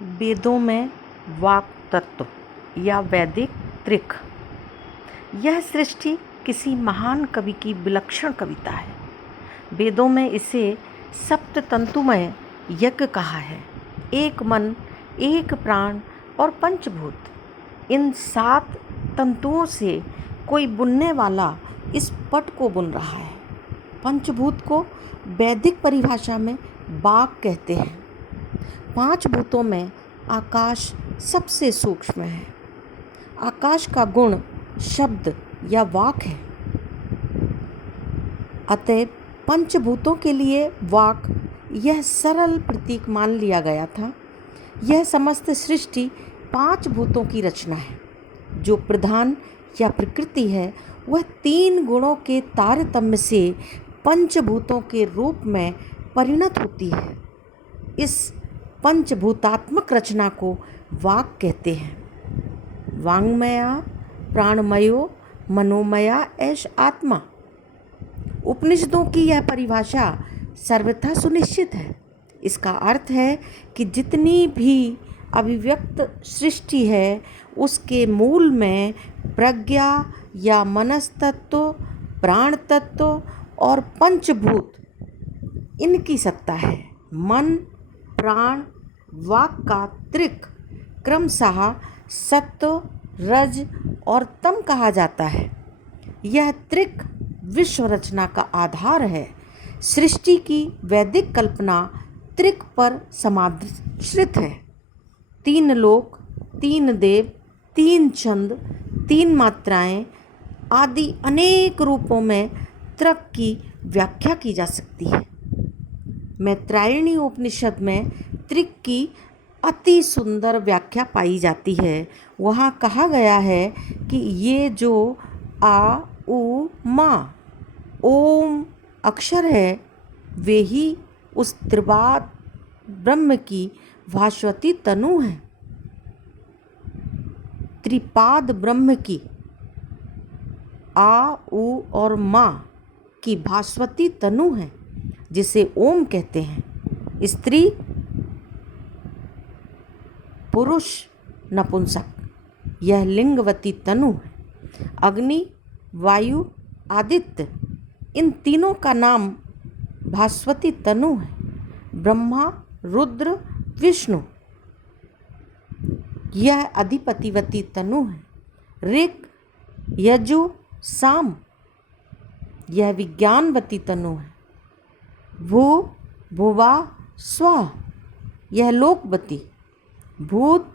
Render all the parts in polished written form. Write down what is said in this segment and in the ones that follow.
वेदों में वाक तत्व या वैदिक त्रिक। यह सृष्टि किसी महान कवि की विलक्षण कविता है। वेदों में इसे सप्ततंतुमय यज्ञ कहा है। एक मन, एक प्राण और पंचभूत, इन 7 तंतुओं से कोई बुनने वाला इस पट को बुन रहा है। पंचभूत को वैदिक परिभाषा में वाक कहते हैं। 5 भूतों में आकाश सबसे सूक्ष्म है। आकाश का गुण शब्द या वाक है। अतः पंचभूतों के लिए वाक यह सरल प्रतीक मान लिया गया था। यह समस्त सृष्टि 5 भूतों की रचना है। जो प्रधान या प्रकृति है वह 3 गुणों के तारतम्य से पंचभूतों के रूप में परिणत होती है। इस पंचभूतात्मक रचना को वाक कहते हैं। वाङ्मया प्राणमयो मनोमया एष आत्मा। उपनिषदों की यह परिभाषा सर्वथा सुनिश्चित है। इसका अर्थ है कि जितनी भी अभिव्यक्त सृष्टि है उसके मूल में प्रज्ञा या मनस्तत्व, प्राण तत्व और पंचभूत, इनकी सत्ता है। मन, प्राण, वाक का त्रिक क्रमशः सत्व, रज और तम कहा जाता है। यह त्रिक विश्व रचना का आधार है। सृष्टि की वैदिक कल्पना त्रिक पर समाश्रित है। 3 लोक, 3 देव, 3 छंद, 3 मात्राएं आदि अनेक रूपों में त्रिक की व्याख्या की जा सकती है। मैत्रायणी उपनिषद में त्रिक की अति सुंदर व्याख्या पाई जाती है। वहाँ कहा गया है कि ये जो आ, उ, मा, ओम अक्षर है वे ही उस त्रिपाद ब्रह्म की भास्वती तनु है। त्रिपाद ब्रह्म की आ, उ और मा की भास्वती तनु है जिसे ओम कहते हैं। स्त्री, पुरुष, नपुंसक, यह लिंगवती तनु है। अग्नि, वायु, आदित्य, इन तीनों का नाम भास्वती तनु है। ब्रह्मा, रुद्र, विष्णु, यह अधिपतिवती तनु है। ऋक्, यजु, साम, यह विज्ञानवती तनु है। भू, भुवा, स्वा, यह लोकवती। भूत,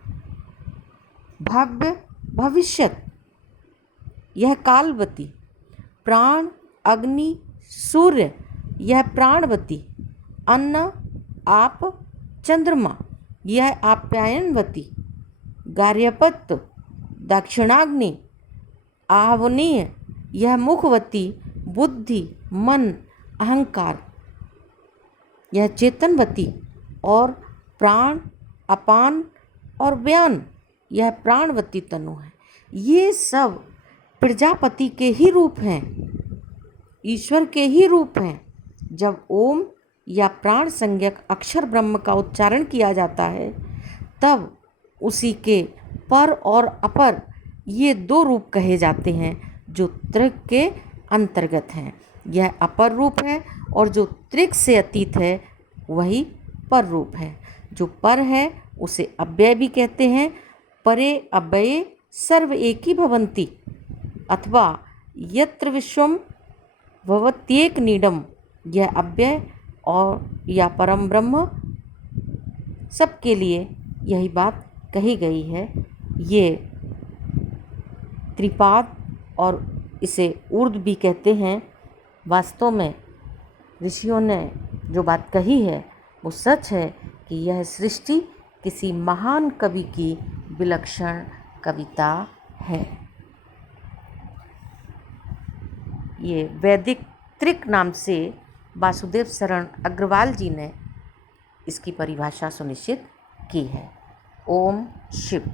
भव्य, भविष्यत, यह कालवती। प्राण, अग्नि, सूर्य, यह प्राणवती। अन्न, आप, चंद्रमा, यह आप्यायनवती। गार्हपत्य, दक्षिणाग्नि, आहवनीय, यह मुखवती। बुद्धि, मन, अहंकार, यह चेतनवती। और प्राण, अपान और व्यान, यह प्राणवती तनु है। ये सब प्रजापति के ही रूप हैं, ईश्वर के ही रूप हैं। जब ओम या प्राण संज्ञक अक्षर ब्रह्म का उच्चारण किया जाता है तब उसी के पर और अपर, ये 2 रूप कहे जाते हैं जो त्रिक के अंतर्गत हैं। यह अपर रूप है और जो त्रिक से अतीत है वही पर रूप है। जो पर है उसे अव्यय भी कहते हैं। परे अव्यये सर्व एकी भवन्ति अथवा यत्र विश्वम भवत्येक नीडम, यह अव्यय और या परम ब्रह्म सबके लिए यही बात कही गई है। ये त्रिपाद और इसे ऊर्ध्व भी कहते हैं। वास्तव में ऋषियों ने जो बात कही है वो सच है कि यह सृष्टि किसी महान कवि की विलक्षण कविता है। ये वैदिक त्रिक नाम से वासुदेव शरण अग्रवाल जी ने इसकी परिभाषा सुनिश्चित की है। ओम शिव।